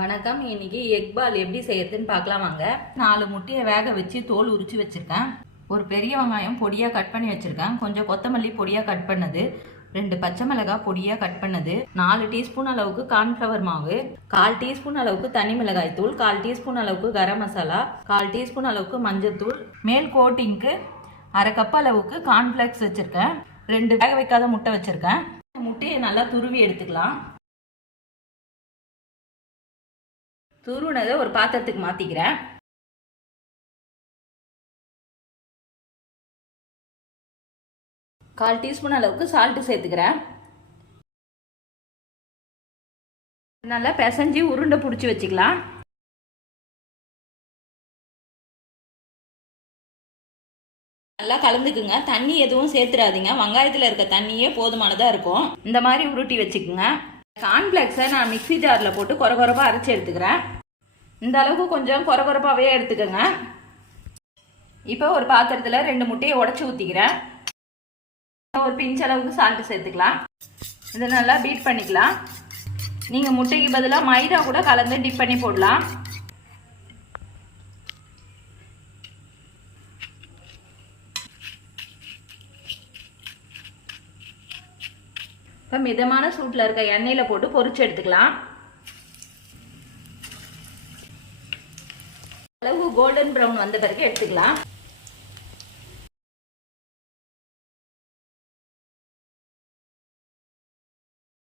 வணக்கம். இன்னைக்கு எக் பால் எப்படி செய்யறதுன்னு பார்க்கலாம் வாங்க. 4 முட்டையை வேக வச்சு தோல் உரிச்சு வச்சிருக்கேன். ஒரு பெரிய வெங்காயம் பொடியா கட் பண்ணி வச்சிருக்கேன். கொஞ்சம் கொத்தமல்லி பொடியா கட் பண்ணது, 2 பச்சை மிளகாய் பொடியா கட் பண்ணது, 4 டீஸ்பூன் அளவுக்கு கார்ன்ஃப்ளவர் மாவு, 1/4 டீஸ்பூன் அளவுக்கு தனி மிளகாய் தூள், 1/4 டீஸ்பூன் அளவுக்கு கரம் மசாலா, 1/4 டீஸ்பூன் அளவுக்கு மஞ்சள் தூள், மேல் கோட்டிங்க்கு 1/2 கப் அளவுக்கு கார்ன்ஃபிளெக்ஸ் வச்சிருக்கேன். 2 வேக வைக்காத முட்டை வச்சிருக்கேன். முட்டையை நல்லா துருவி எடுத்துக்கலாம். துருவினதை ஒரு பாத்திரத்துக்கு மாத்திக்கிறேன். கால் டீஸ்பூன் அளவுக்கு சால்ட் சேர்த்துக்கிறேன். நல்லா பிசைஞ்சு உருண்டை பிடிச்சி வச்சுக்கலாம். நல்லா கலந்துக்குங்க. தண்ணி எதுவும் சேர்த்துடாதீங்க. வெங்காயத்தில் இருக்க தண்ணியே போதுமானதாக இருக்கும். இந்த மாதிரி உருட்டி வச்சுக்குங்க. கார்ன்ஃப்ளெக்ஸை நான் மிக்ஸி ஜாரில் போட்டு கொரகொரப்பாக அரைச்சி எடுத்துக்கிறேன். இந்த அளவுக்கு கொஞ்சம் கொரகொரப்பாகவே எடுத்துக்கோங்க. இப்போ ஒரு பாத்திரத்தில் 2 முட்டையை உடச்சி ஊற்றிக்கிறேன். ஒரு பிஞ்ச் அளவுக்கு சால்ட்டு சேர்த்துக்கலாம். இதை நல்லா பீட் பண்ணிக்கலாம். நீங்கள் முட்டைக்கு பதிலாக மைதா கூட கலந்து டிப் பண்ணி போடலாம். இப்போ மிதமான சூட்டில் இருக்க எண்ணெயில் போட்டு பொரிச்சு எடுத்துக்கலாம். அளவு கோல்டன் ப்ரௌன் வந்த பிறகு எடுத்துக்கலாம்.